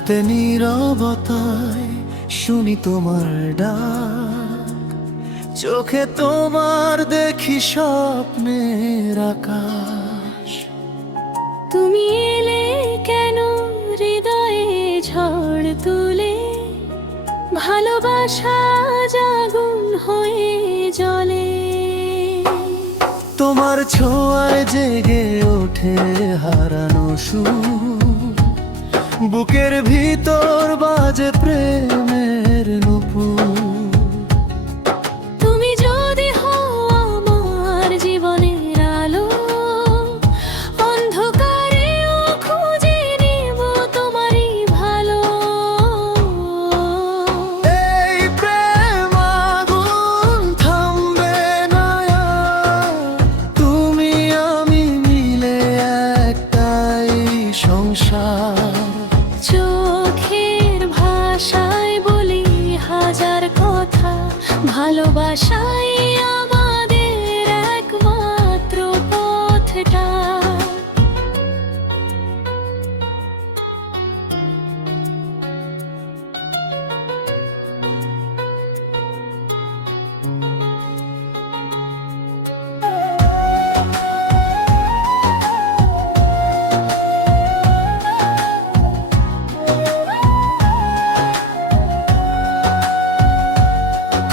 রাতে নীরবতায় শুনি তোমার ডাক, চোখে তোমার দেখি স্বপ্নের আকাশ। তুমি এলে কেন হৃদয়ে ঝড় তুলে, ভালোবাসা জাগুন হয়ে জ্বলে। তোমার ছোঁয়ায় জেগে ওঠে হারানো সুর, বুকের ভিতর বাজে প্রেমের নুপুর। তুমি যদি হও আমার জীবনের আলো, অন্ধকারেও খুঁজে নিব তোমারই ভালো। এই প্রেম আগুন থামবে না আর, তুমি আমি মিলে একটাই সংসার। চোখের ভাষায় বলি হাজার কথা, ভালোবাসাই আমাদের একমাত্র পথটা।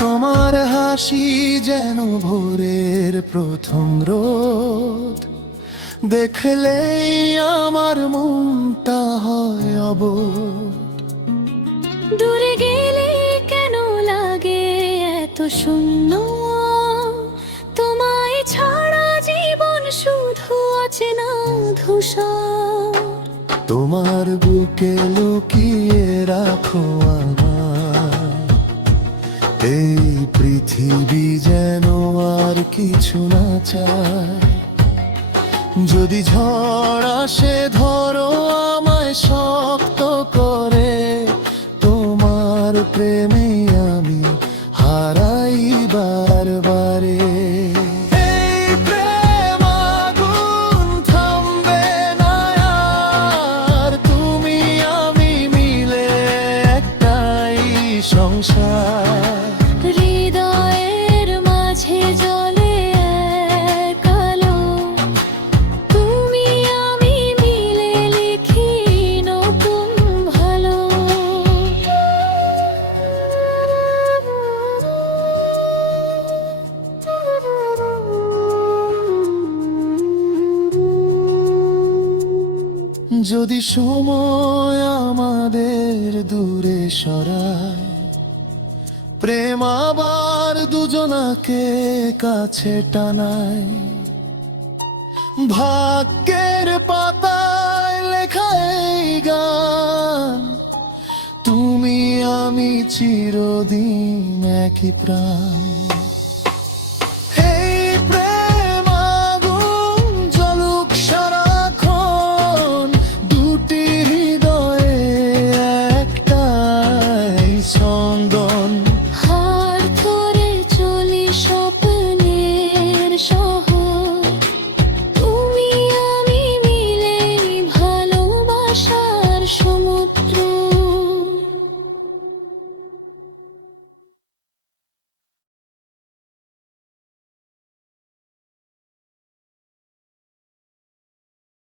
তোমার হাসি যেন ভোরের প্রথম রোদ, দেখলেই আমার মনটা হয় অবোধ। দূরে গেলে কেন লাগে এত শূন্য, তোমায় ছাড়া জীবন শুধু অচেনা ধূসর। তোমার বুকে লুকিয়ে রাখো আমার এই পৃথিবী, যেন আর কিছু না চায়। যদি ঝড় আসে ধরো আমায় শক্ত করে, তোমার প্রেমে আমি হারাই বারবারে। এই প্রেম আগুন থামবে না আর, তুমি আমি মিলে একটাই সংসার। হৃদয়ের মাঝে জ্বলে এক আলো, তুমি আমি মিলে লিখি নতুন ভালো। যদি সময় আমাদের দূরে সরায়, প্রেম আবার দুজনাকে কাছে টানায়। ভাগ্যের পাতায় লেখা এই গান, তুমি আমি চিরদিন একই প্রাণ।